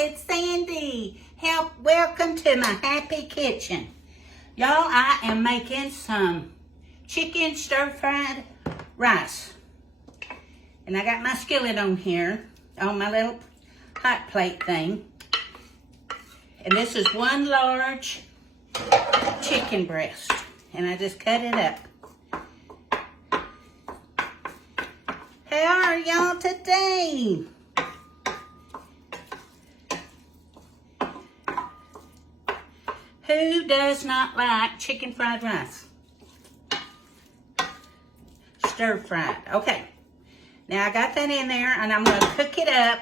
it's Sandy. Welcome to my happy kitchen. Y'all, I am making some chicken stir-fried rice. And I got my skillet on here, on my little hot plate thing. And this is one large chicken breast. And I just cut it up. How are y'all today? Who does not like chicken fried rice? Stir fried. Okay. Now I got that in there and I'm going to cook it up.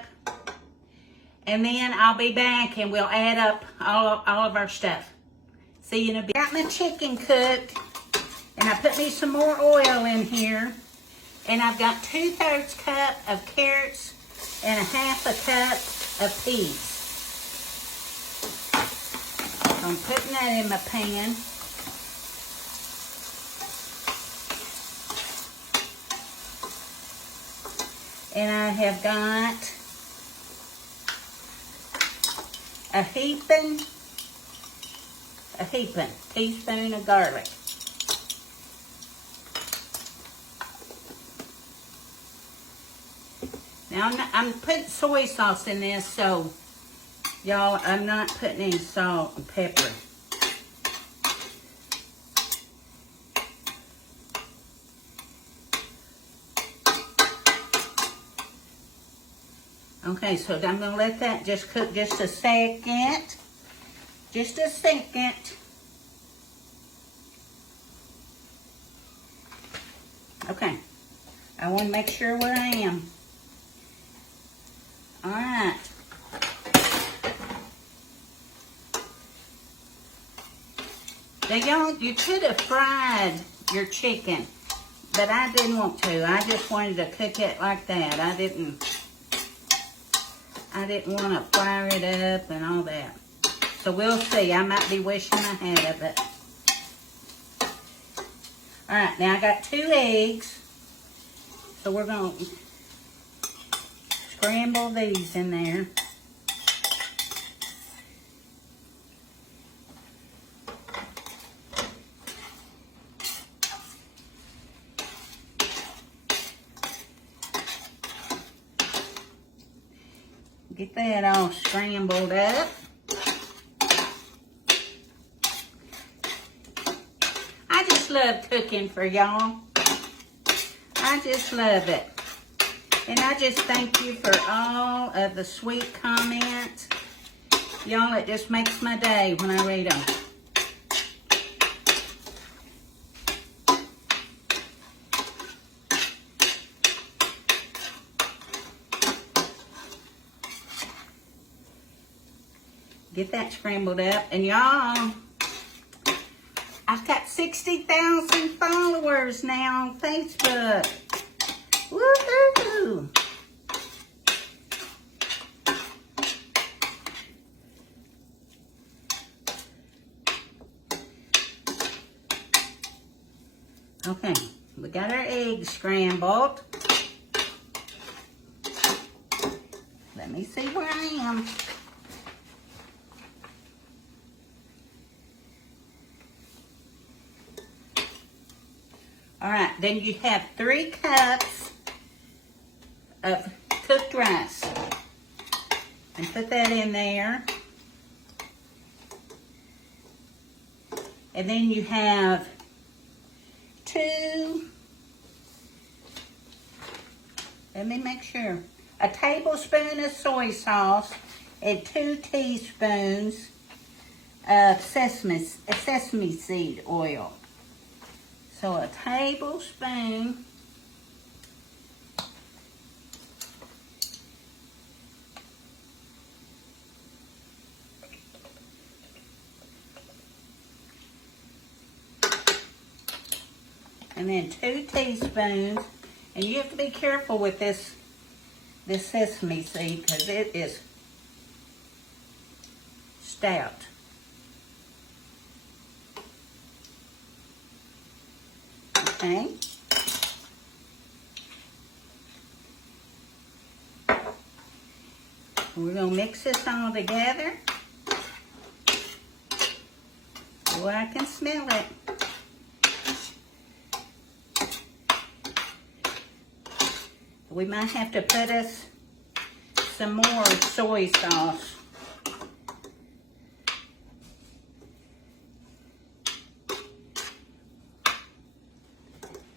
And then I'll be back and we'll add up all of our stuff. See you in a bit. Got my chicken cooked. And I put me some more oil in here. And I've got 2/3 cup of carrots and 1/2 cup of peas. So I'm putting that in my pan. And I have got a heaping teaspoon of garlic. Now I'm putting soy sauce in this, so y'all, I'm not putting any salt and pepper. Okay, so I'm gonna let that just cook just a second. Just a second. Okay, I want to make sure where I am. All right. Now, y'all, you could have fried your chicken, but I didn't want to. I just wanted to cook it like that. I didn't want to fire it up and all that. So we'll see. I might be wishing I had of it. All right, now I got 2 eggs. So we're going to scramble these in there. Get that all scrambled up. I just love cooking for y'all. I just love it. And I just thank you for all of the sweet comments. Y'all, it just makes my day when I read them. Get that scrambled up. And y'all, I've got 60,000 followers now on Facebook. Woohoo! Okay, we got our eggs scrambled. Let me see where I am. All right, then you have 3 cups of cooked rice. And put that in there. And then you have 2, let me make sure, a tablespoon of soy sauce and 2 teaspoons of sesame seed oil. So a tablespoon and then 2 teaspoons, and you have to be careful with this sesame seed because it is stout. Okay. We're going to mix this all together. Oh, I can smell it. We might have to put us some more soy sauce.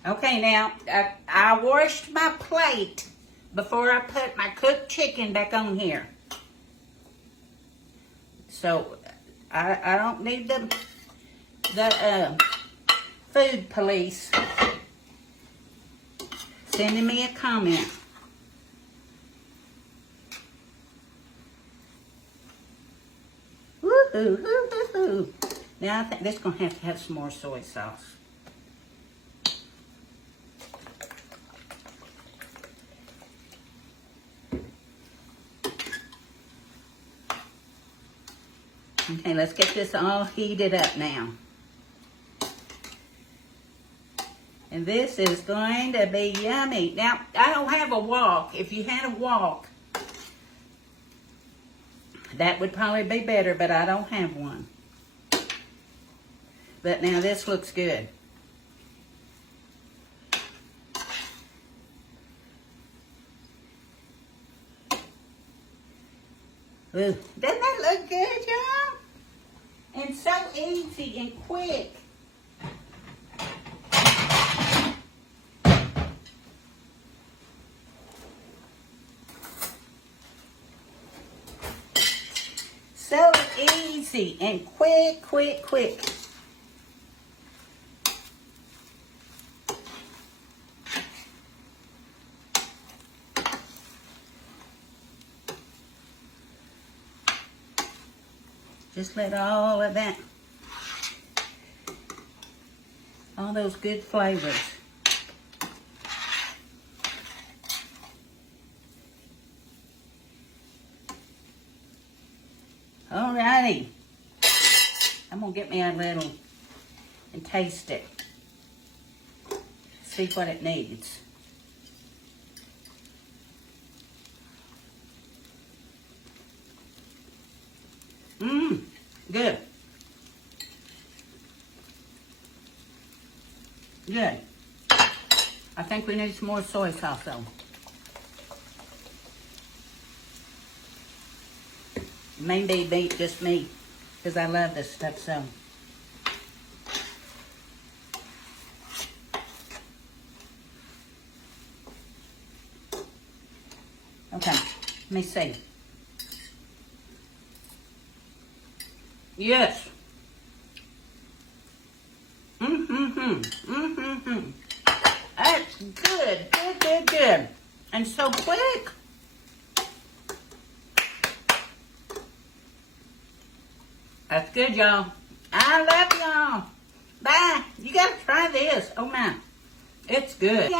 Okay, now, I washed my plate before I put my cooked chicken back on here. So, I don't need the food police sending me a comment. Woohoo, hoo. Now I think this is going to have some more soy sauce. Okay, let's get this all heated up now. And this is going to be yummy. Now, I don't have a wok. If you had a wok, that would probably be better, but I don't have one. But now this looks good. Ooh, doesn't that look good, y'all? And so easy and quick. So easy and quick. Just let all of that, all those good flavors. Alrighty. I'm gonna get me a little and taste it. See what it needs. Good. Good. I think we need some more soy sauce though. Maybe just me, because I love this stuff so. Okay, let me see. Yes. That's good. And so quick. That's good, y'all. I love y'all. Bye. You gotta try this. Oh my. It's good.